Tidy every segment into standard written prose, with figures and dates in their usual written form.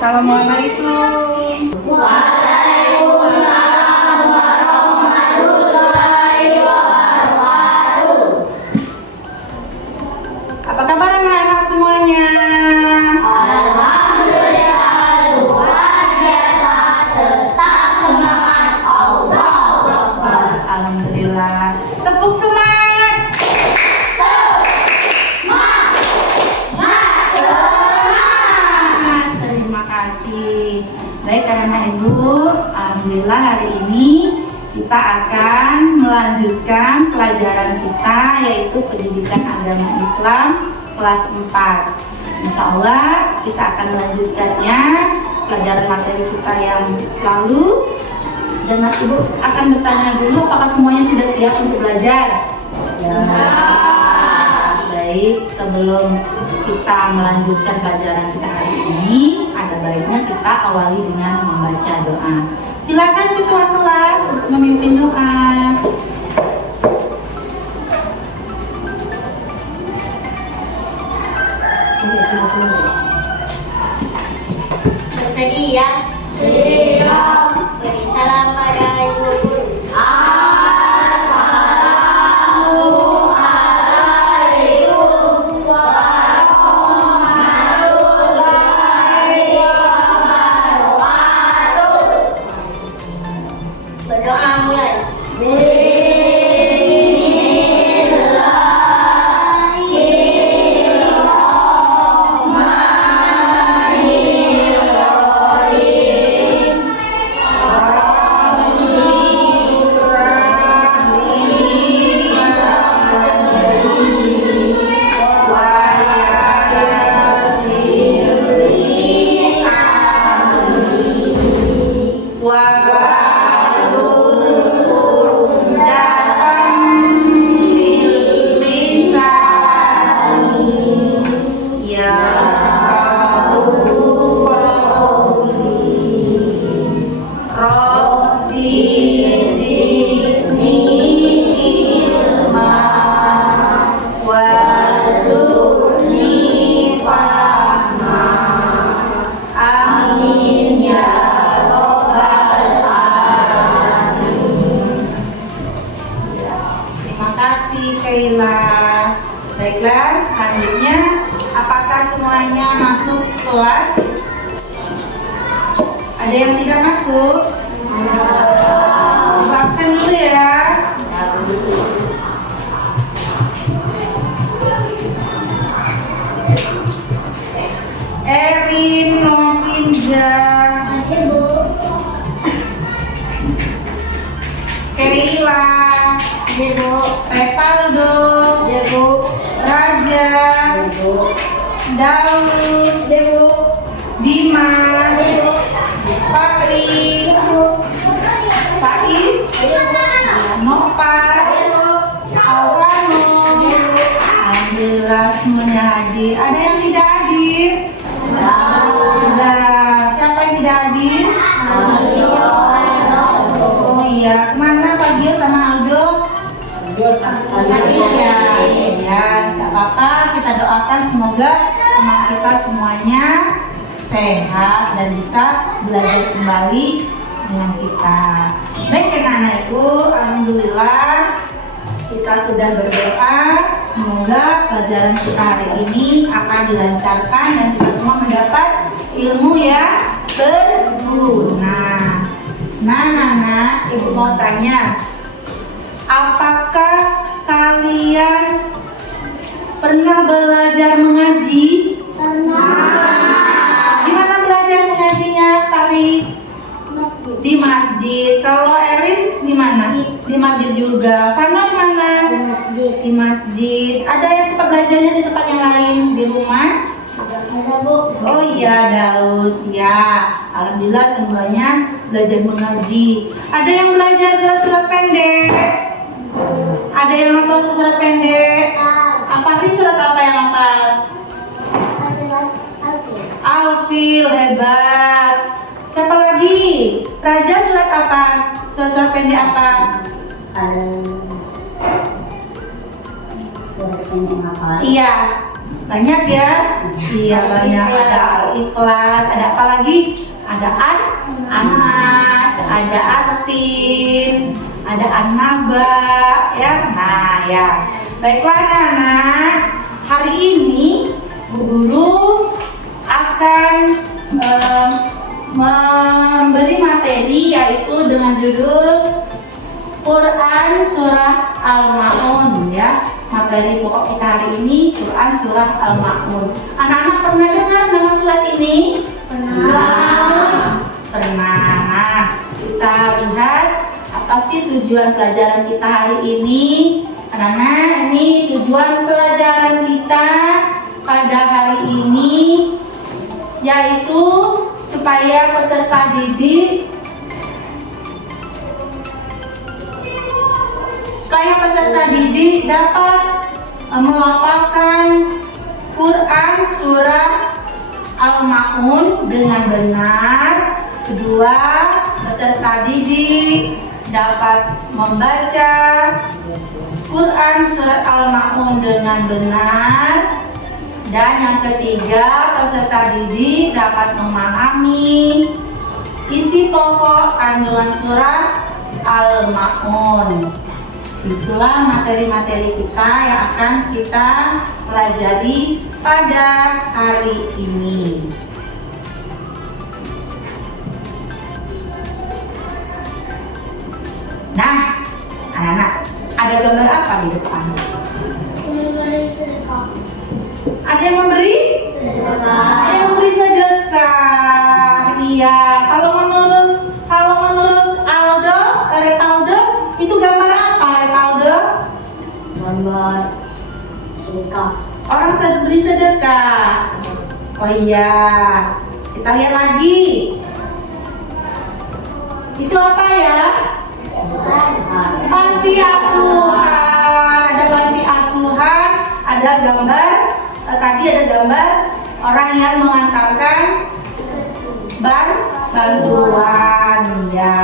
Assalamualaikum. Waalaikumsalam warahmatullahi wabarakatuh. Apa kabar anak-anak semuanya? Alhamdulillah luar biasa, tetap semangat. Allahu Akbar. Alhamdulillah. Tepuk semangat. Terima kasih. Baik anak-anak ibu, alhamdulillah hari ini kita akan melanjutkan pelajaran kita yaitu pendidikan agama Islam kelas 4. Insya Allah kita akan melanjutkannya pelajaran materi kita yang lalu. Dan ibu akan bertanya dulu apakah semuanya sudah siap untuk belajar? Ya. Baik, sebelum kita melanjutkan pelajaran kita hari ini, ada baiknya kita awali dengan membaca doa. Silakan ketua kelas untuk memimpin doa. Bersedia? Siap. Beri salam pada ibu guru. Assalamualaikum warahmatullahi wabarakatuh. Berdoa mulai. Baiklah, selanjutnya apakah semuanya masuk kelas? Ada yang tidak masuk? Ibu absen dulu ya. Erin, Novinja, Keila, Repaldo, Raja, Daus, Dimas, Fakri, Faiz, Nopal, Alwano. Alhamdulillah semuanya hadir. Ada yang tidak hadir? Sudah. Siapa yang tidak hadir? Oh iya, kemana Pak Gio sama Aldo? Ya, tidak apa-apa. Kita doakan semoga teman kita semuanya sehat dan bisa belajar kembali dengan kita. Baik anak-anak ibu, alhamdulillah kita sudah berdoa. Semoga pelajaran kita hari ini akan dilancarkan dan kita semua mendapat ilmu yang berguna. Nah, ibu mau tanya, apakah kalian pernah belajar mengaji? Pernah. Di mana belajar mengajinya, Fari? Di masjid. Kalau Erin di mana? Di masjid juga. Fano di mana? Di masjid. Di masjid. Ada yang tempat belajarnya di tempat yang lain di rumah? Ada, Bu. Oh iya, Daus. Ya, alhamdulillah semuanya belajar mengaji. Ada yang belajar surat-surat pendek? Ada yang hafal surat pendek? Apa sih surat apa yang hafal? Surat Alfil, hebat. Siapa lagi? Raja surat apa? Surat pendek apa? Surat pendek apa? Iya. Banyak ya? Iya banyak. Ada Al-Ikhlas, ada apa lagi? Ada Anas, ada Atin, ada An-Naba, ya. Nah ya. Baiklah anak-anak, hari ini Bu Guru akan memberi materi yaitu dengan judul Quran Surah Al-Ma'un ya. Materi pokok kita hari ini Quran Surah Al-Ma'un. Anak-anak pernah dengar nama surat ini? Pernah. Nah, kita lihat apa sih tujuan pelajaran kita hari ini. Anak-anak, ini tujuan pelajaran kita pada hari ini yaitu supaya peserta didik dapat melafalkan Quran Surah Al-Ma'un dengan benar. Kedua, peserta didik dapat membaca Quran Surat Al-Ma'un dengan benar. Dan yang ketiga, peserta didik dapat memahami isi pokok kandungan surah Al-Ma'un. Itulah materi-materi kita yang akan kita pelajari pada hari ini. Nah, anak-anak, ada gambar apa di depan? Ada yang memberi? Ada yang memberi sedekah. Iya. Kalau menurut Aldo, itu gambar apa, Aldo? Gambar sedekah. Orang beri sedekah. Oh iya. Kita lihat lagi. Itu apa ya? Panti asuhan. Ada panti asuhan. Ada gambar. Tadi ada gambar orang yang mengantarkan bantuan. Ya.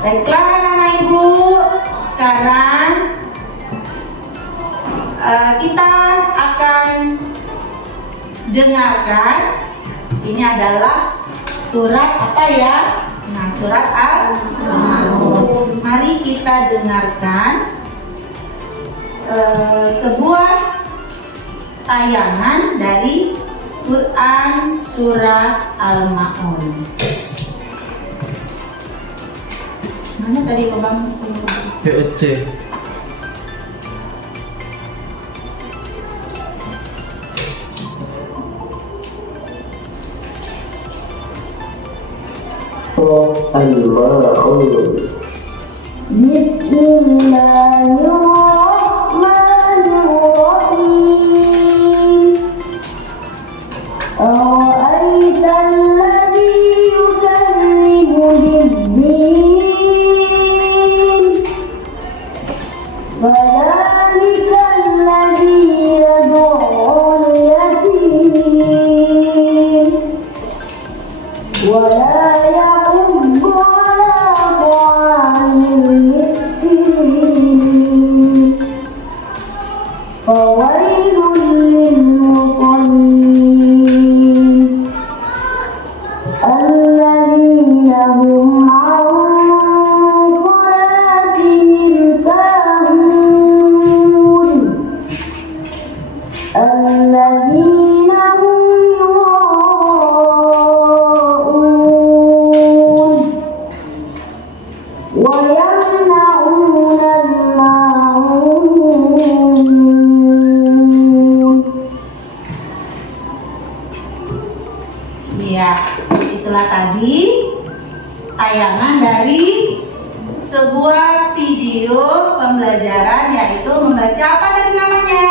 Baiklah anak ibu, sekarang kita akan dengarkan. Ini adalah surat apa ya? Nah, surat Al-Ma'un. Mari kita dengarkan sebuah tayangan dari Quran Surah Al-Ma'un. Mana tadi Bang? PSC. Al-Ma'un. Bismillahirrahmanirrahim. أرأيت الذي يكذب بالدين فذلك الذي يدعو اليتيم ولا يحض على طعام المسكين فويل للمصلين الذين هم عن صلاتهم ساهون الذين هم يراءون ويمنعون الماعون. Ya, itulah tadi tayangan dari sebuah video pembelajaran yaitu membaca apa tadi namanya?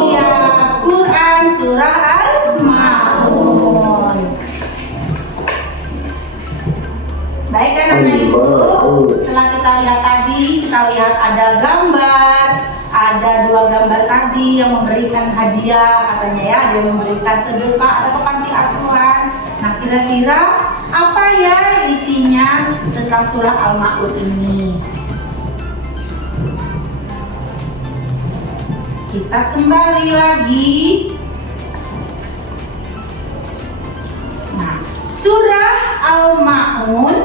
Iya, Quran Surah Al-Ma'un. Baik kan anak ibu, setelah kita lihat tadi, kita lihat ada gambar, ada dua gambar tadi yang memberikan hadiah katanya ya, ada yang memberikan sedekah, ada ke panti asuhan. Nah kira-kira apa ya isinya tentang surah Al-Ma'un ini? kita kembali lagi. Nah, surah Al-Ma'un.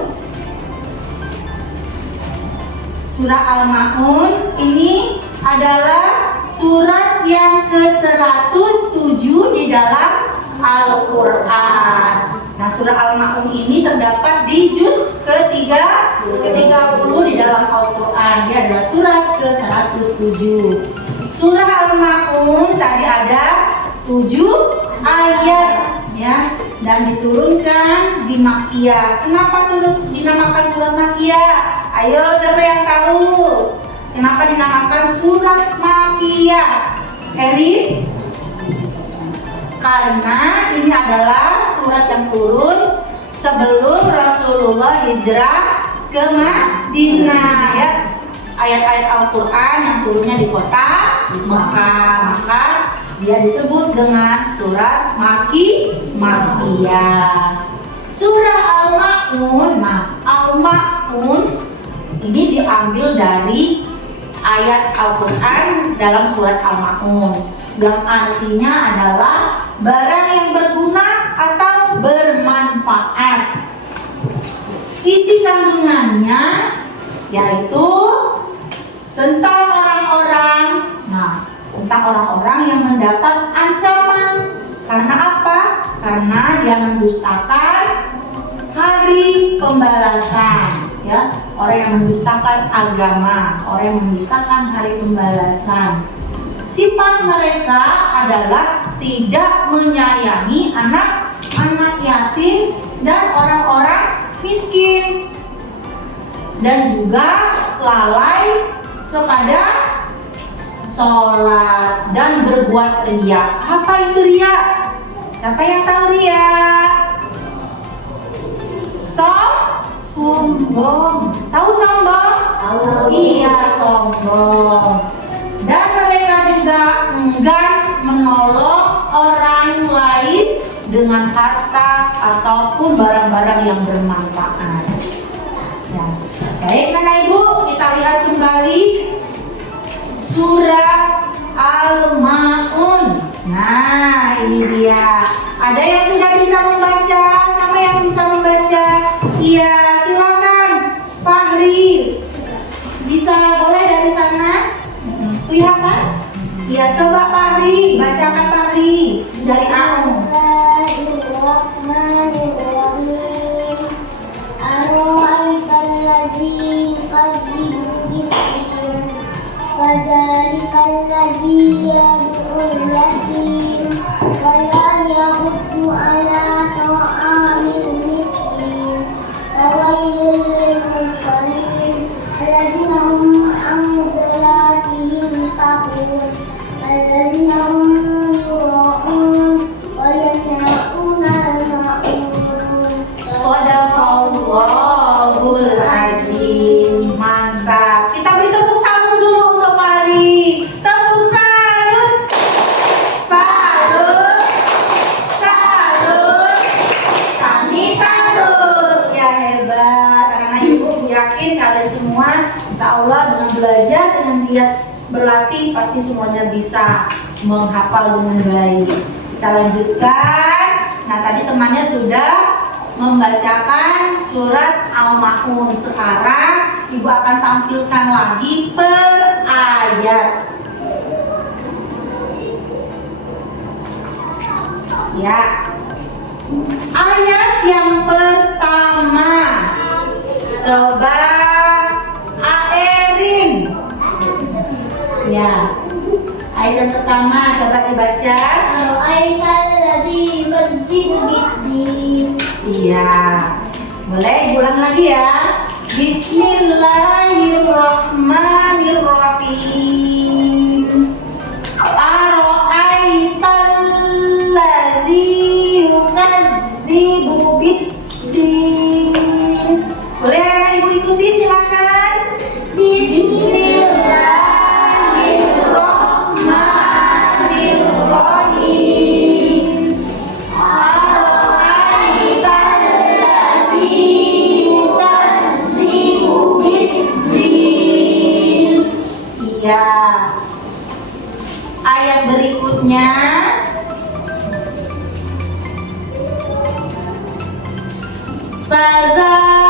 Surah Al-Ma'un ini adalah surat yang ke-107 di dalam Al-Quran. Nah, surah Al-Ma'un ini terdapat di juz ke-30 di dalam Al-Quran. Dia adalah surat ke-107. Surah Al-Ma'un tadi ada 7 ayat ya, dan diturunkan di Makkiyah. Kenapa dinamakan surat Makkiyah? Ayo, siapa yang tahu? Kenapa dinamakan surat Makkiyah? Erin? Karena ini adalah surat yang turun sebelum Rasulullah hijrah ke Madinah ya. Ayat-ayat Al-Quran yang turunnya di kota Makkah, maka dia disebut dengan surat Makkiyah. Surah Al-Ma'un, nah Al-Ma'un ini diambil dari ayat Al-Quran dalam surat Al-Ma'un, yang artinya adalah barang yang berguna atau bermanfaat. Isi kandungannya yaitu tentang orang-orang yang mendapat ancaman. Karena apa? Karena dia mendustakan hari pembalasan ya. Orang yang mendustakan agama, orang yang mendustakan hari pembalasan. Sifat mereka adalah tidak menyayangi anak-anak yatim dan orang-orang miskin, dan juga lalai kepada sholat dan berbuat riya. Apa itu riya? Siapa yang tahu riya? Sombong. Tahu sombong? Iya, sombong. Dan mereka juga enggan menolong orang lain dengan harta ataupun barang-barang yang bermanfaat. Ya. Baik, Nana Ibu, kita lihat kembali surah Al-Ma'un. Nah, ini dia. Ada yang sudah bisa membaca? Sama yang bisa membaca? Iya, silakan Fahri. Bisa, boleh dari sana? Kelihatan? Iya, coba Fahri, bacakan Fahri dari Anu. Shadaqallahul azim. Mantap. Kita beri tepuk salut dulu untuk Fahri. Tepuk salut. Salut. Salut. Kami salut. Ya, hebat. Karena Ibu yakin kalian semua insya Allah dengan belajar, dengan giat berlatih, pasti semuanya bisa menghafal dengan baik. Kita lanjutkan. Nah, tadi temannya sudah membacakan surat Al-Ma'un. Sekarang Ibu akan tampilkan lagi per ayat. Ya. Ayat yang pertama. Coba Aerin. Ya. Ayat yang pertama coba dibaca. Iya. Boleh ulang lagi ya. Bismillahirrahmanirrahim. Ara'aital ladzi yukadzibu biddin. Boleh anak Ibu ikuti, silakan. Bismillahirrahmanirrahim. Ara'aital ladzi yukadzibu biddin. Iya. ayat berikutnya. Fadzalika,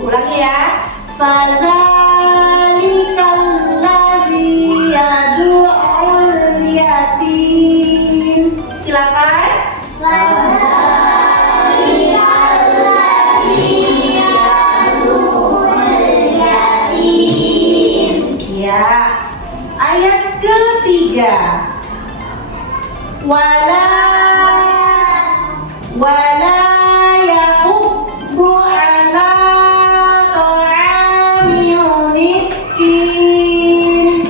ulangi ya. Fadzalikal ladzi yad'ul yatim. Silakan. Fadzalikal ladzi yad'ul yatim. Ya. Ayat ketiga. Wala yahuddu ala ta'amil miskin.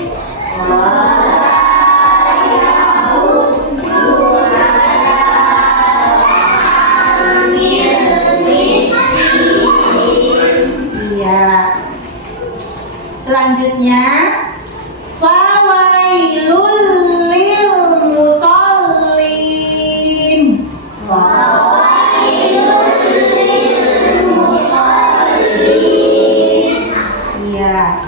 Iya. Selanjutnya, fawailul lil musallin. Iya.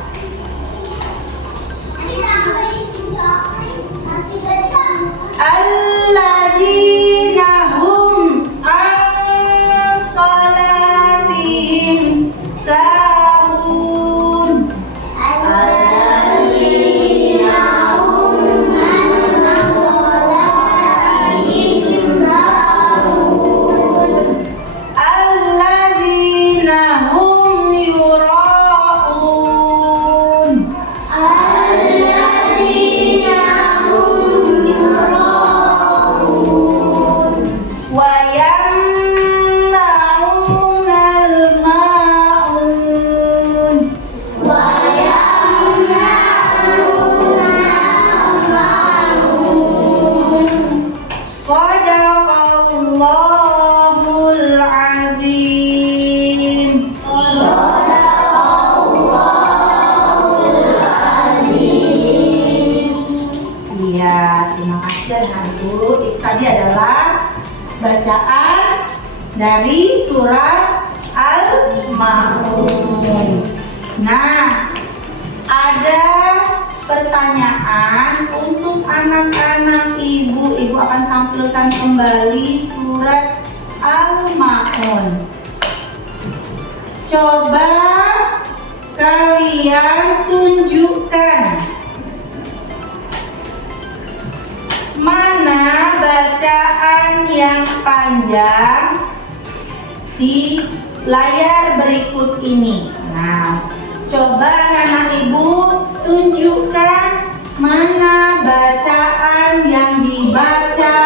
Alladzina hum an salatihim sahun. Alladzina hum yura'un. Wa yamna'unal ma'un. Shadaqallahul azim. Iya, terima kasih anak-anak. Itu tadi adalah bacaan dari surat Al-Ma'un. Nah, ada pertanyaan untuk anak-anak ibu. Ibu akan tampilkan kembali surat Al-Ma'un. Coba kalian tunjukkan mana bacaan yang panjang di layar berikut ini. Nah, coba anak ibu tunjukkan mana bacaan yang dibaca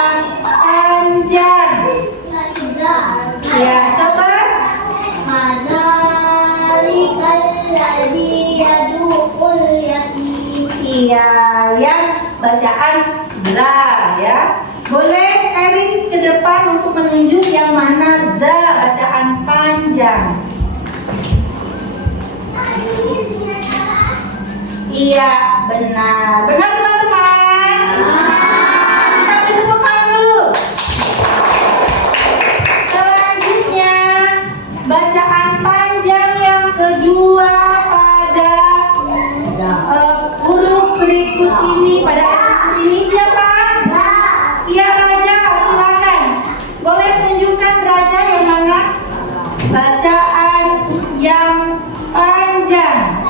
panjang. Ya, coba. Iya, yang bacaan la ya. Boleh Erin ke depan untuk menunjuk yang mana da bacaan panjang. Iya, benar. Benar teman-teman? Kita beri tepuk tangan dulu. Selanjutnya, bacaan panjang yang kedua pada huruf berikut ini, pada ayat berikut ini siapa? Iya, Raja, silakan. Boleh tunjukkan Raja yang mana bacaan yang panjang.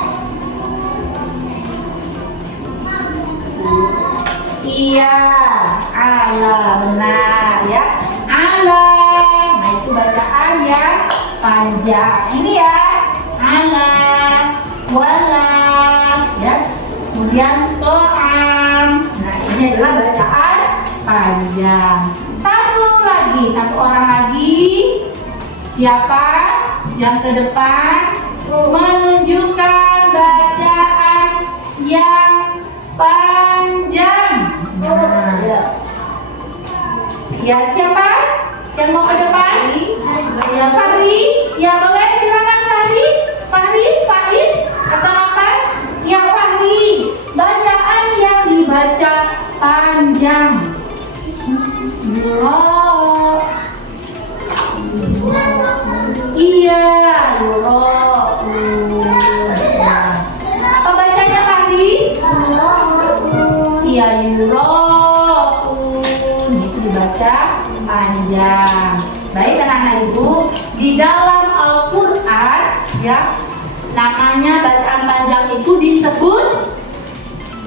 Iya, ala, benar ya. Ala, nah itu bacaan yang panjang. Ini ya, ala, wala, ya. Kemudian to'am. Nah ini adalah bacaan panjang. Satu orang lagi. Siapa yang ke depan menunjukkan bacaan yang panjang? Nah, ya siapa yang mau ke depan? Ya Fahri, ya boleh silakan Fahri, Faiz atau apa? Ya Fahri, bacaan yang dibaca panjang. Iya, apa bacanya Fahri? ya. Namanya bacaan panjang itu disebut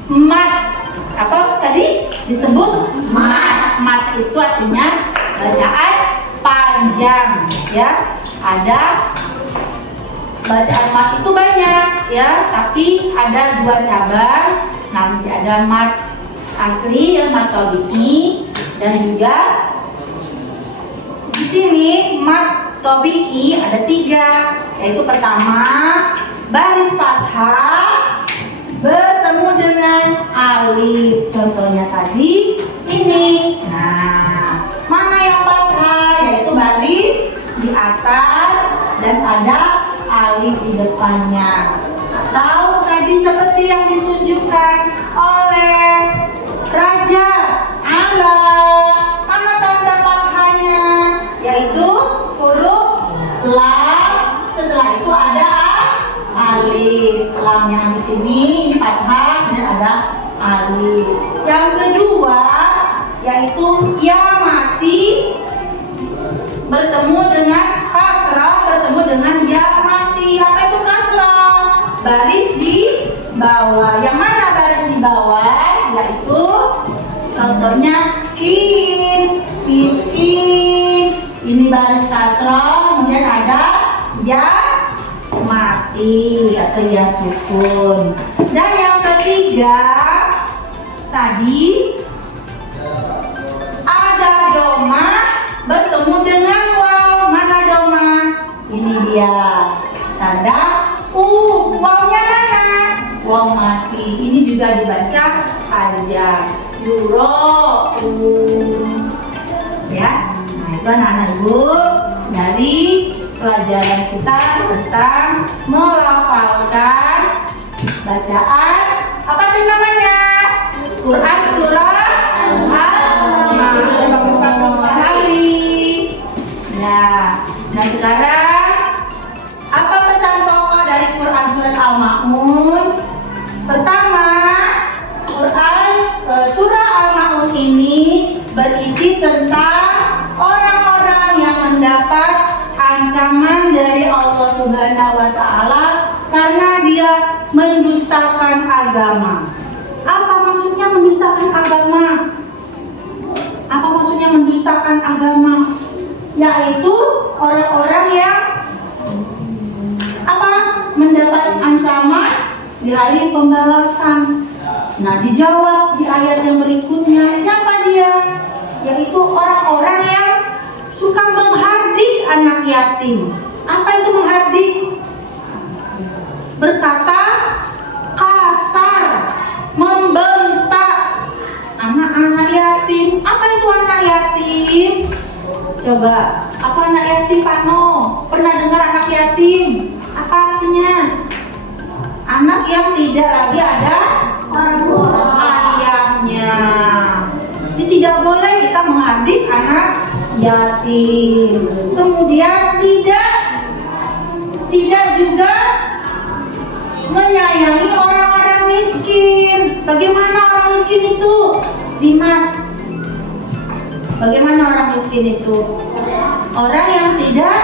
mat. Apa tadi? Disebut mat. Mat itu artinya bacaan panjang, ya. Ada bacaan mat itu banyak, ya, tapi ada 2 cabang. Nanti ada mat asli, ya, mat tabi'i, dan juga di sini mat tabi'i ada 3, yaitu pertama baris fathah bertemu dengan alif. Contohnya tadi ini. Nah, mana yang fathah? Yaitu baris di atas dan ada alif di depannya. Atau tadi seperti yang ditunjukkan oleh Raja Ala. Mana tanda fathahnya? Yaitu huruf lam. Setelah itu ada alif. Lamnya di sini ini fathah dan ada alif. Yang kedua yaitu ya mati bertemu dengan kasrah, bertemu dengan ya mati. Apa itu kasrah? Baris di bawah. Yang mana baris di bawah? Yaitu contohnya kin, miskin. Ini baris kasrah, kemudian ada ya mati atau ya sukun. Dan yang ketiga tadi ada doma bertemu dengan waw. Mana doma? Ini dia tanda wawnya mana? Waw mati. Ini juga dibaca panjang. Euro, ya. Nah itu anak-anak ibu dari pelajaran kita tentang melafalkan bacaan apa itu namanya? Quran surah Al-Ma'arij. Nah sekarang apa pesan pokok dari Quran surat Al-Ma'un? Pertama, Quran surah Al-Ma'un ini berisi tentang orang-orang yang mendapat ancaman dari Allah Subhanahu wa Ta'ala karena dia mendustakan agama. Apa maksudnya mendustakan agama? Apa maksudnya mendustakan agama? Yaitu orang-orang yang apa? Mendapat ancaman di hari pembalasan. Nah, dijawab di ayat yang berikutnya. Siapa dia? Yaitu orang-orang yang suka menghardik anak yatim. Apa itu menghardik? Berkata kasar, membentak anak-anak yatim. Apa itu anak yatim? Coba, apa anak yatim Pak No? Pernah dengar anak yatim? Apa artinya? Anak yang tidak lagi ada ayahnya. Jadi tidak boleh kita menghardik anak yatim. Kemudian tidak juga menyayangi orang-orang miskin. Bagaimana orang miskin itu? Dimas, bagaimana orang miskin itu? Orang yang tidak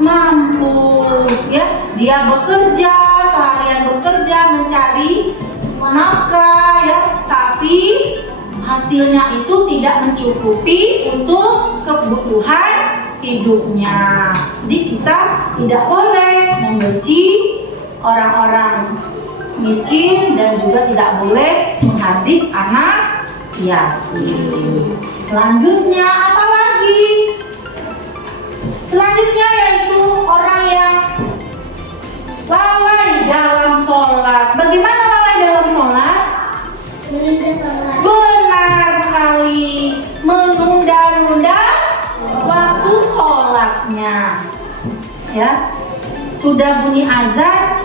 mampu, ya. Dia bekerja, seharian bekerja mencari nafkah, ya, tapi hasilnya itu tidak mencukupi untuk kebutuhan hidupnya. Jadi kita tidak boleh membenci orang-orang miskin dan juga tidak boleh menghardik anak yatim. Selanjutnya apa lagi? Selanjutnya yaitu orang yang lalai dalam sholat. Bagaimana lalai dalam sholat? Benar sekali, menunda-nunda waktu sholatnya. Ya, sudah bunyi azan,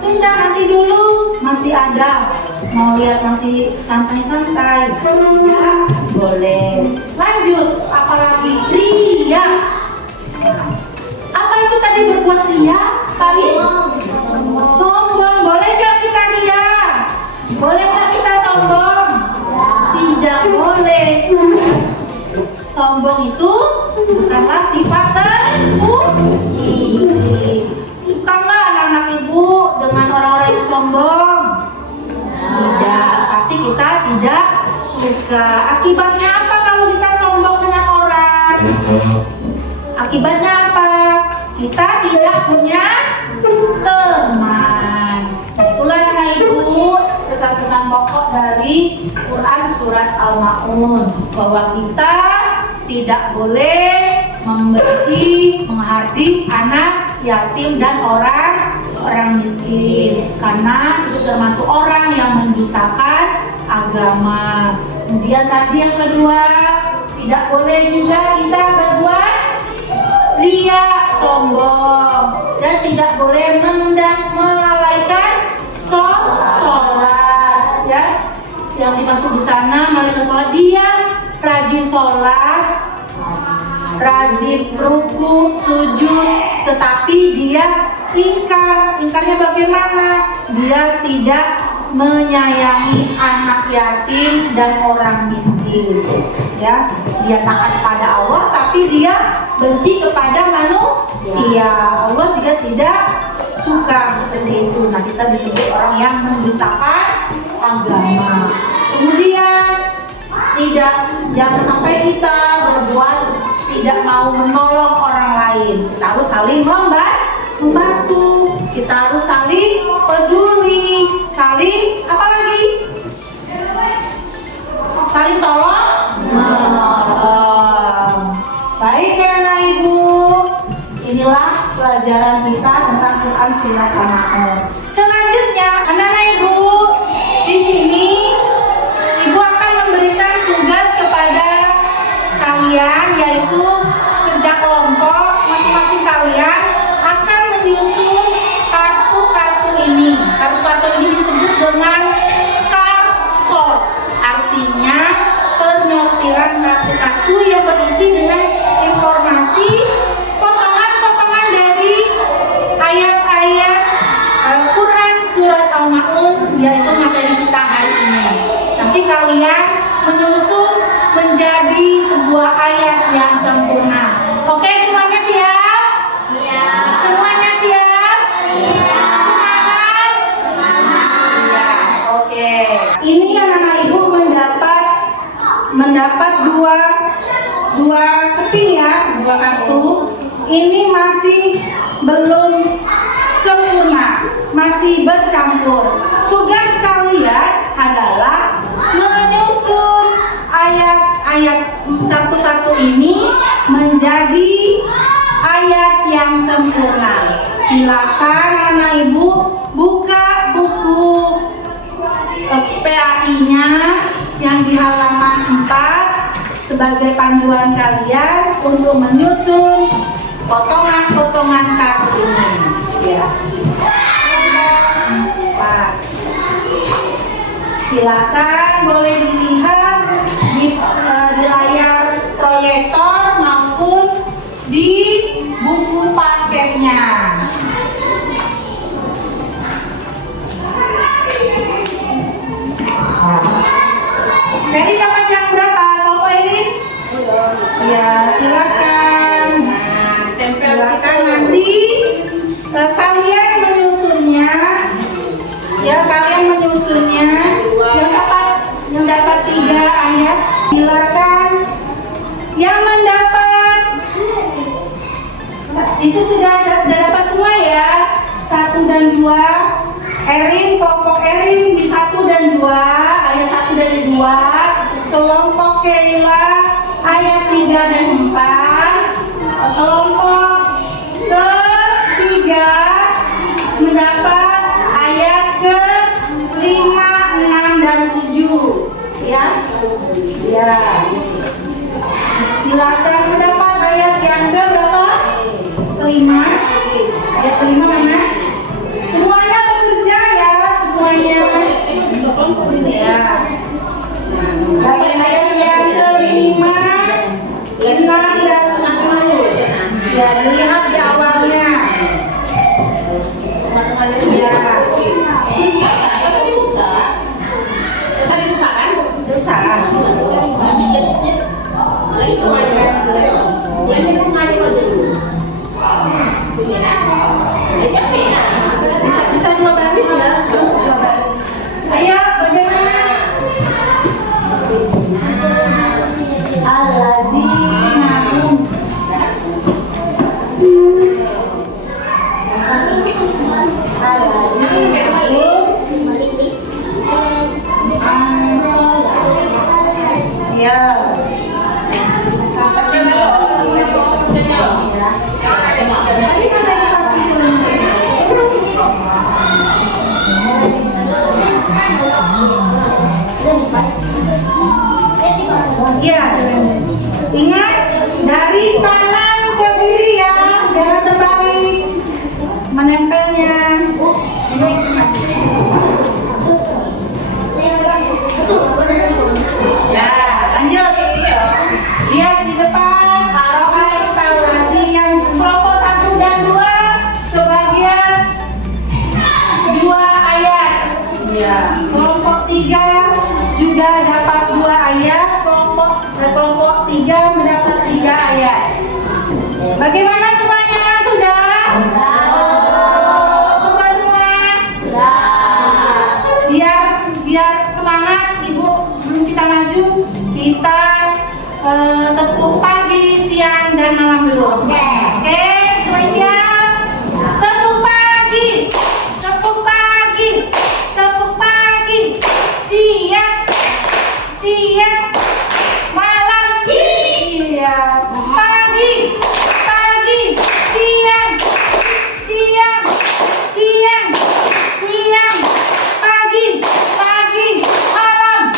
tunda nanti dulu, masih ada, mau lihat masih santai-santai, ya boleh. Lanjut, apalagi ria. Apa itu tadi berbuat ria, Paris? Sombong. Boleh gak kita ria? Boleh gak kita sombong? Tidak boleh. Sombong itu bukanlah sifat terpuji. Suka nggak anak-anak ibu dengan orang-orang yang sombong? Tidak, pasti kita tidak suka. Akibatnya apa kalau kita sombong dengan orang? Akibatnya apa? Kita tidak punya teman. Nah, itulah anak ibu pesan-pesan pokok dari Quran surat Al-Ma'un, bahwa kita tidak boleh membenci, menghardik anak yatim dan orang miskin, karena itu termasuk orang yang mendustakan agama. Kemudian tadi yang kedua, tidak boleh juga kita berbuat ria, sombong, dan tidak boleh melalaikan sholat. Ya, yang dimaksud di sana melalaikan sholat, dia rajin sholat, rajin ruku, sujud, tetapi dia ingkar. Ingkarnya bagaimana? Dia tidak menyayangi anak yatim dan orang miskin. Ya, dia taat pada Allah, tapi dia benci kepada manusia. Allah juga tidak suka seperti itu. Nah, kita disebut orang yang mendustakan agama. Kemudian jangan sampai kita berbuat tidak mau menolong orang lain. Kita harus saling membantu. Kita harus saling peduli, saling apa lagi? Saling tolong menolong. Baik ya anak ibu, inilah pelajaran kita tentang Quran surat Al-Ma'un. Selanjutnya, anak-anak ibu, di sini ibu akan memberikan tugas kepada kalian, yaitu kerja kelompok. Masing-masing kalian akan menyusun kartu-kartu ini. Kartu-kartu ini disebut dengan karsor, artinya penyortiran kartu-kartu yang berisi dengan informasi potongan-potongan dari ayat-ayat Al-Quran surat Al-Ma'un, yaitu materi kita hari ini. Nanti kalian menyusun menjadi sebuah ayat yang sempurna. Oke, semuanya siap? Siap. Semuanya siap? Siap. Semangat? Semangat. Ya, oke. Ini anak-anak ibu mendapat dua keping ya, dua kartu. Ini masih belum sempurna, masih bercampur. Tugas kalian adalah menyusun ayat-ayat kartu-kartu ini menjadi ayat yang sempurna. Silakan anak ibu buka buku PAI-nya yang di halaman 4 sebagai panduan kalian untuk menyusun potongan-potongan kartu ini. Ya. Halaman 4. Silakan boleh dilihat di layar proyektor maupun di buku paketnya. Jadi dapat yang berapa? Kelompok ini? Ya, silakan. Nah, silakan nanti kalian menyusunnya. Ya, kalian menyusunnya. Yang dapat 3 ayat, silakan. Yang mendapat itu sudah dapat semua ya. 1 dan 2. Erin, kelompok Erin di 1 dan 2, ayat 1 dan 2. Kelompok Keila ayat 3 dan 4. Kelompok ketiga mendapat ayat ke-5, 6 dan 7. Ya. Ya. Silakan mendapat ayat yang ke berapa? Ke-5. Ayat ke-5 mana? Semuanya bekerja ya, semuanya. Ya. Dapat ayat yang ke-5, 6 dan 7. Ya, lihat di awalnya. Ya. Dosa. Ya. Ya, ingat dari kanan ke kiri ya, jangan terbalik menempelnya. Ya, lanjut. Lihat di depan, arokai lagi yang kelompok 1 dan 2 kebagian 2 ayat. Ya, kelompok 3 juga dapat 2 ayat, kelompok 3 mendapat 3 ayat. Bagaimana semuanya? Sudah? Semua? Biar semangat Ibu, sebelum kita maju, kita tepuk pagi, siang, dan malam dulu. Oke, semua siap? Tepuk pagi, tepuk pagi, tepuk pagi, siang, siang, malam. Iya, pagi, pagi, siang, siang, siang, siang, pagi, pagi, malam.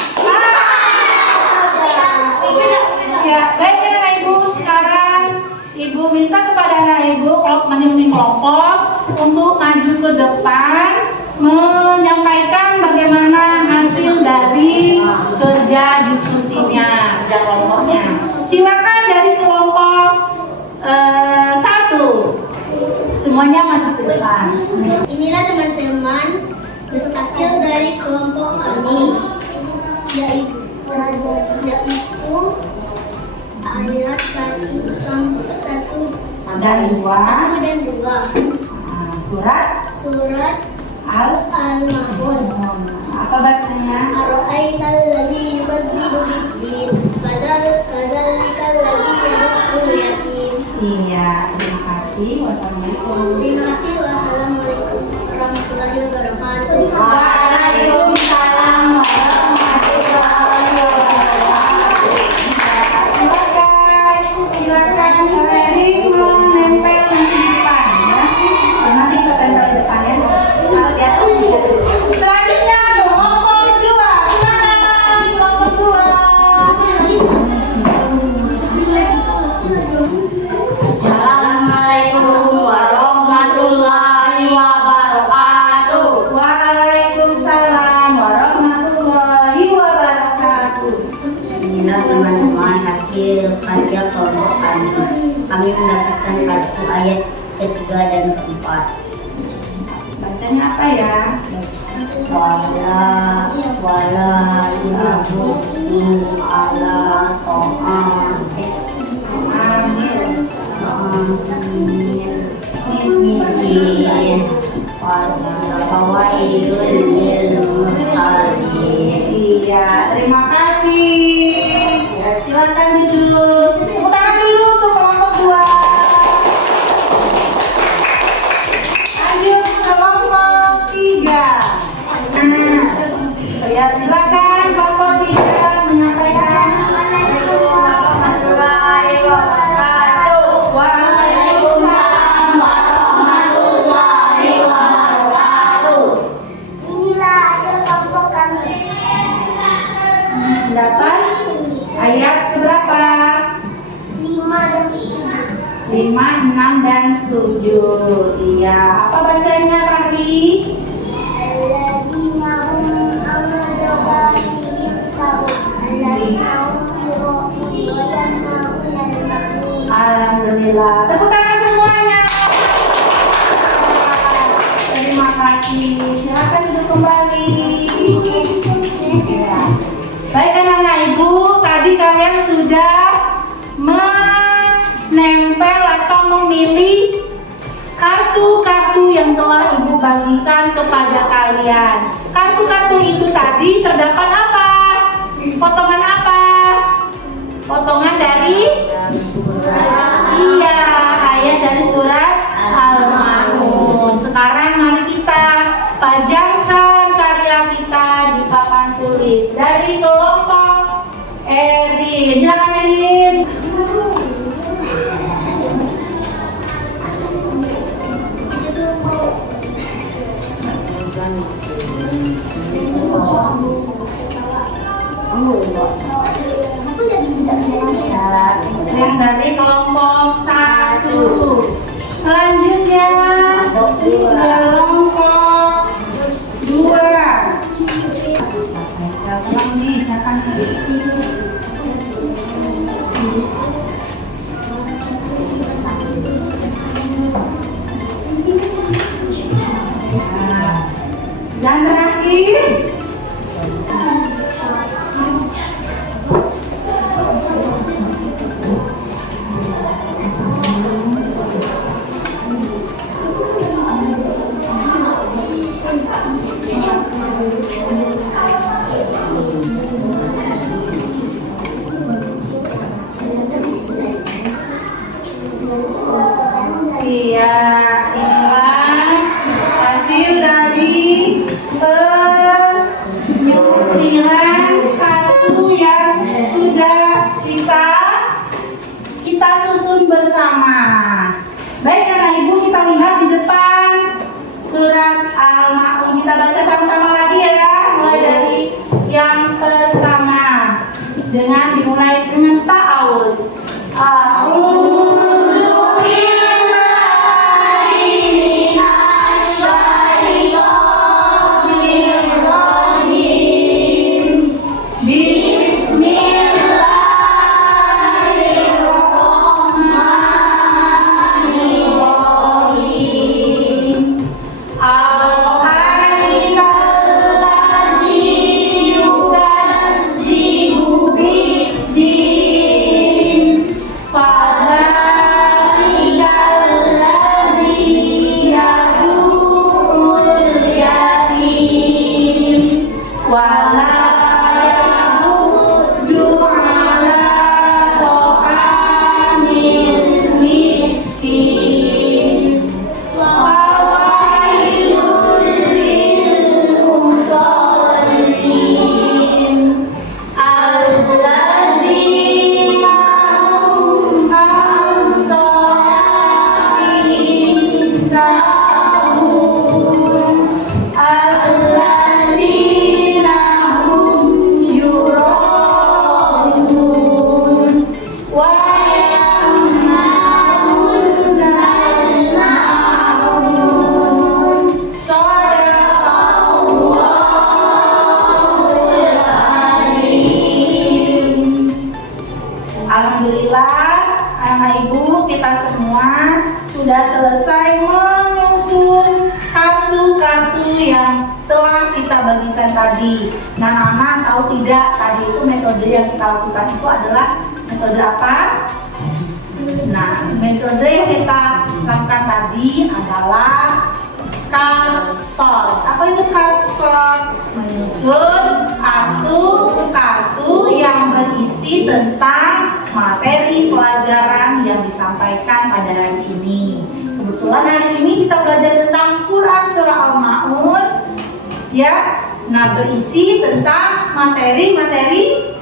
Ya, baik anak Ibu, sekarang Ibu minta kepada anak Ibu masing-masing kelompok untuk maju ke depan menyampaikan bagaimana hasil dari kerja diskusinya, kerja kelompoknya. Silakan dari kelompok 1, semuanya maju ke depan. Inilah teman-teman hasil dari kelompok kami, yaitu ayat 1 sampai 1 Dan 2 dan 2 surat Al-Maun. apa bacanya? Ara'aital ladzi yukadzibu bid-din fadzalika alladzi yad'ul yatim. Iya, terima kasih. Wassalamualaikum. Terima kasih. Wassalamualaikum warahmatullahi wabarakatuh. Waalaikumsalam warahmatullahi wabarakatuh. Silakan sering menempel di depan ya. Nanti kita tempel di depan ya. Selanjutnya kelompok 2. Silakan kelompok 2. Assalamualaikum warahmatullahi wabarakatuh. Waalaikumsalam warahmatullahi wabarakatuh. Inilah teman-teman hasil kerja kelompok kami. Kami mendapatkan kartu ayat ketiga dan keempat. Bacanya apa ya? Wala yabudu ala miskin fawailun lil musallin. Iya, terima kasih. Ya, silakan duduk. Tepuk tangan dulu untuk kelompok 2. Lanjut kelompok 3. Ya, silakan kelompok 3 menyampaikan. Warahmatullahi wabarakatuh. Waalaikumsalam warahmatullahi wabarakatuh. Inilah hasil kelompok kami. Dapat ayat keberapa? 5 dan 5, 6, dan 7. Iya, apa bacanya Fahri? Alladzina hum amradotihim tahu. Alladzina hum yuro'un wa yanhauna 'anil ma'ruf. Alhamdulillah. Tepuk tangan semuanya. Terima kasih. Silakan duduk kembali. Ya. Baik anak-anak Ibu, tadi kalian sudah menempel atau memilih kartu-kartu yang telah Ibu bagikan kepada kalian. Kartu-kartu itu tadi terdapat apa? Potongan apa? Potongan dari? Iya, ayat dari surat Al-Maun. Sekarang mari Yang dari kelompok 1. Selanjutnya kelompok 2. Tolong disiapkan. Dan terakhir iya, inilah hasil dari penyusunan kartu yang sudah kita susun bersama. Baik anak ibu, kita lihat di depan surat Al-Ma'un. Kita baca sama-sama lagi ya, mulai dari yang pertama dengan dimulai dengan ta'awuz. Alhamdulillah, anak ibu kita semua sudah selesai menyusun kartu-kartu yang telah kita bagikan tadi. Nah, anak tahu tidak tadi itu metode yang kita lakukan itu adalah metode apa? Nah, metode yang kita lakukan tadi adalah card sort. Apa itu card sort? Menyusun kartu-kartu yang berisi tentang materi pelajaran yang disampaikan pada hari ini. Kebetulan hari ini kita belajar tentang Quran Surah Al-Ma'un, ya. Nah, berisi tentang materi-materi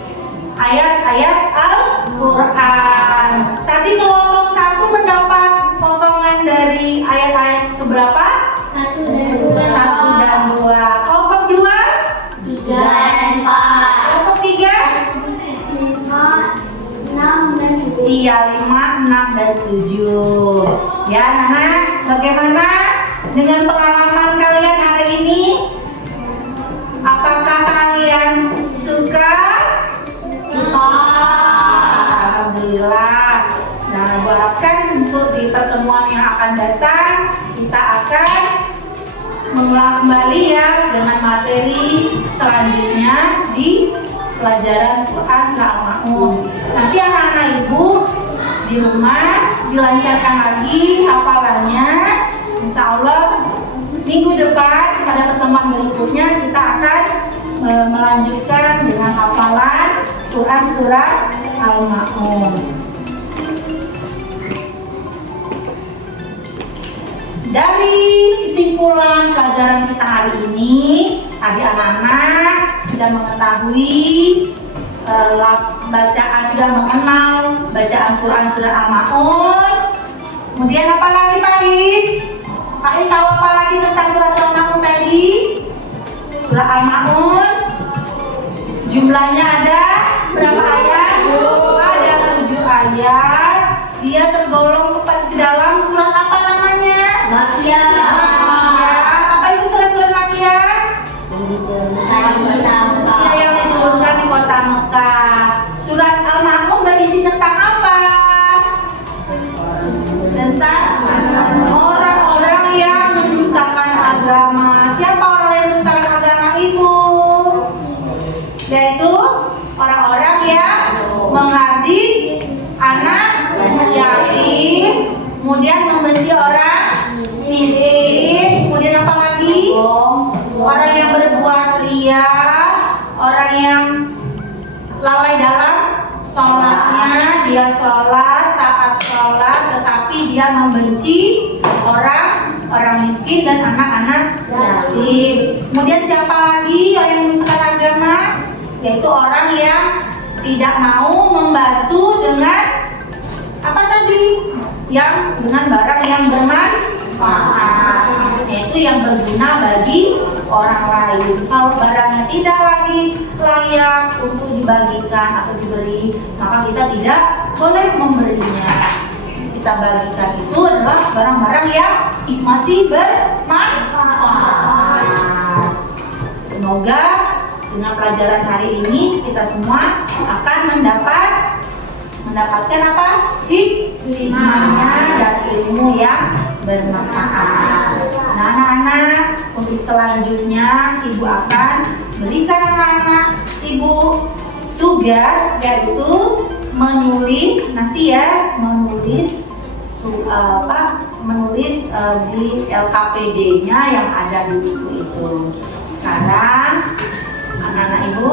ayat-ayat Al-Quran. Tadi kelompok 1 mendapat potongan dari ayat-ayat keberapa? 1 dan 2. 1 dan 2. Kelompok 2? 3 dan 4. Kelompok 3? 5, 6 dan 7. Iya, 5, 6, dan 7. Ya, Nana, bagaimana dengan pengalaman kalian hari ini? Apakah kalian suka? Alhamdulillah. Nah, gue harapkan untuk di pertemuan yang akan datang kita akan mengulang kembali ya dengan materi selanjutnya di pelajaran Quran Surah Al-Ma'un. Nanti anak-anak ibu di rumah dilancarkan lagi hafalannya. Insya Allah minggu depan pada pertemuan berikutnya kita akan melanjutkan dengan hafalan Quran Surah Al-Ma'un. Dari kesimpulan pelajaran kita hari ini, tadi anak-anak sudah mengetahui bacaan, sudah mengenal bacaan Quran Surah Al-Ma'un. Kemudian apa lagi Pak Is? Pak Is tahu apa lagi tentang Quran Surah Al-Ma'un tadi? Surat Al-Ma'un jumlahnya ada berapa ayat? Ada 7 ayat. Dia tergolong ke dalam surat apa namanya? Makiyah. Apa itu surat-surat Makiyah? Ya, yang diturunkan di kota Mekah. Surat Al-Ma'un berisi tentang apa? Tentang orang-orang yang mendustakan agama. Siapa orang yang mendustakan agama Ibu? Yaitu orang-orang yang menghardik anak yatim, kemudian membenci orang miskin, kemudian apa lagi? Orang yang berbuat ria, orang yang lalai dalam sholatnya, dia sholat, taat sholat, tetapi dia membenci orang miskin dan anak-anak yatim. Kemudian siapa lagi yang mendustakan agama? Yaitu orang yang tidak mau membantu dengan apa tadi? Yang dengan barang yang bermanfaat. Maksudnya itu yang berguna bagi orang lain. Kalau barangnya tidak lagi layak untuk dibagikan atau diberi, maka kita tidak boleh memberinya. Kita bagikan itu adalah barang-barang yang masih bermanfaat. Semoga dengan pelajaran hari ini kita semua akan mendapatkan apa? Hikmahnya dan ilmu yang bermanfaat. Nah, anak-anak, untuk selanjutnya Ibu akan berikan anak-anak Ibu tugas, yaitu menulis nanti ya, menulis di LKPD-nya yang ada di buku itu. Sekarang anak-anak Ibu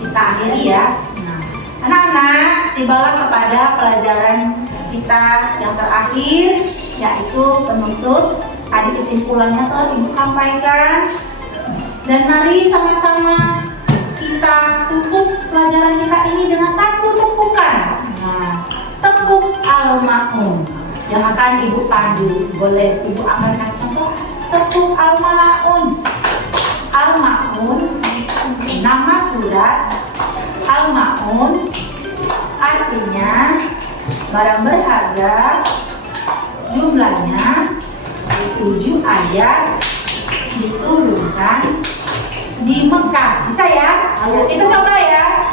kita akhiri ya. Nah, anak-anak, tibalah kepada pelajaran kita yang terakhir, yaitu penutup. Tadi kesimpulannya telah Ibu sampaikan. Dan mari sama-sama kita tutup pelajaran kita ini dengan satu tepukan. Nah, tepuk Al-Ma'un yang akan Ibu pandu. Boleh Ibu akan kasih contoh? Tepuk Al-Ma'un. Al-Ma'un, nama surat Al-Ma'un artinya barang berharga, jumlahnya 7 ayat, diturunkan di Mekah. Bisa ya? Ayo kita coba ya.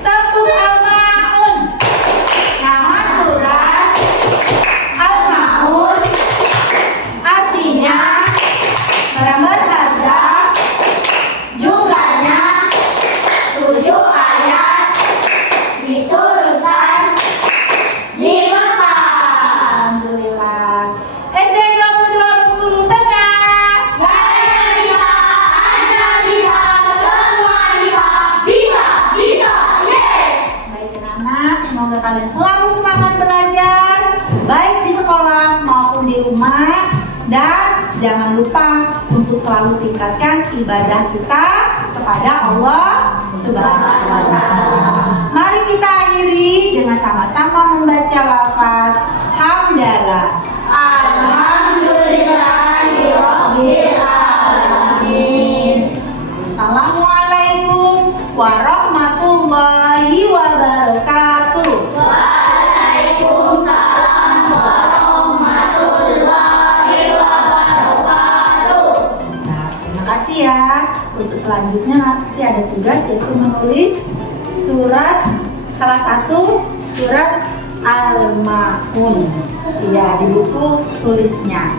Tepuk Al-Ma'un, nama surat Al-Ma'un artinya barang berharga, jumlahnya 7 ayat, diturunkan di Mekah. Alhamdulillah. SD 2020 Tengah. Saya bisa, Anda bisa, semua bisa, bisa, yes. Baik anak-anak, semoga kalian selalu semangat belajar, baik di sekolah maupun di rumah. Dan jangan lupa untuk selalu tingkatkan ibadah kita kepada Allah Subhanahu wa Ta'ala. Mari kita akhiri dengan sama-sama membaca lafaz hamdalah. Alhamdulillahirabbil alamin. Assalamualaikum warahmatullahi wabarakatuh. Waalaikumsalam warahmatullahi wabarakatuh. Nah, terima kasih ya. Untuk selanjutnya nanti ada tugas, yaitu menulis salah satu surat Al-Ma'un. Ya, di buku tulisnya.